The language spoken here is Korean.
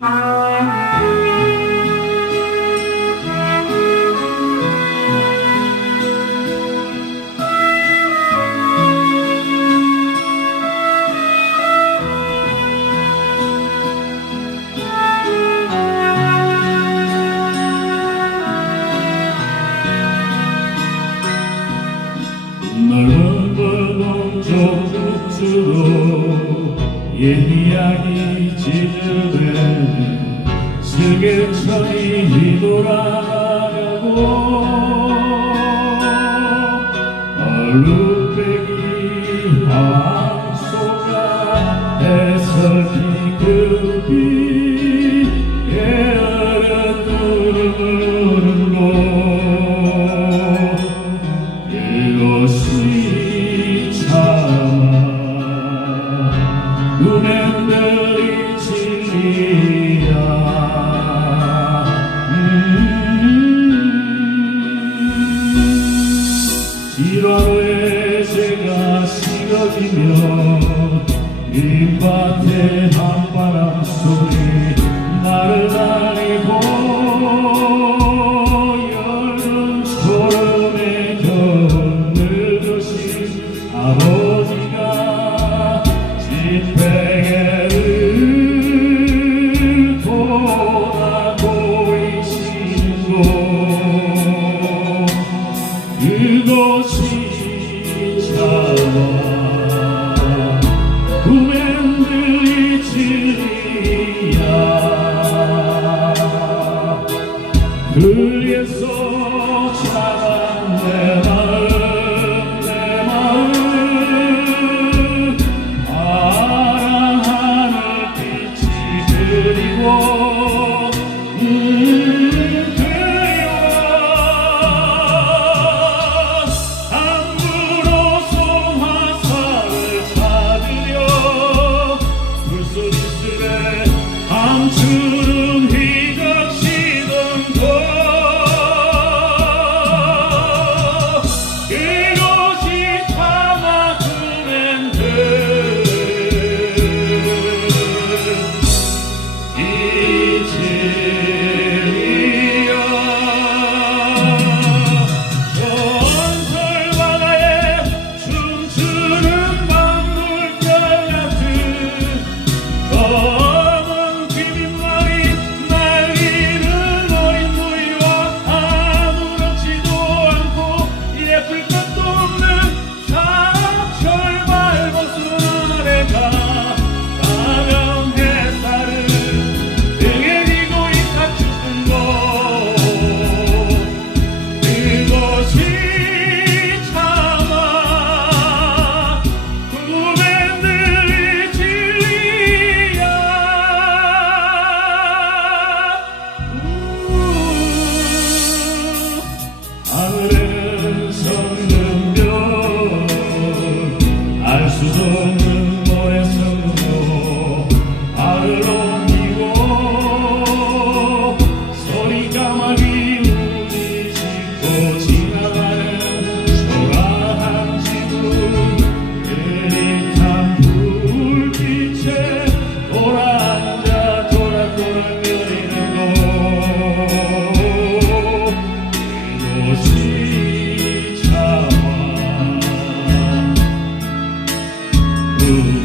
넓은 분홍 끝으로 옛 이야기 얼룩배기 황소가 해설피 급히 게으른 눈으로 그것이 참아 꿈엔들이 진리 일화로에 새가 시러지며 빈밭에 한바람 소리 나를 다니고 여름처럼에 곁늙으신 아버 그리에서 자란 내 마음 내 마음. 하늘 빛이 그리고 음 그리워 함부로서 화살을 찾으려 불소리스레 감추 teaching. you.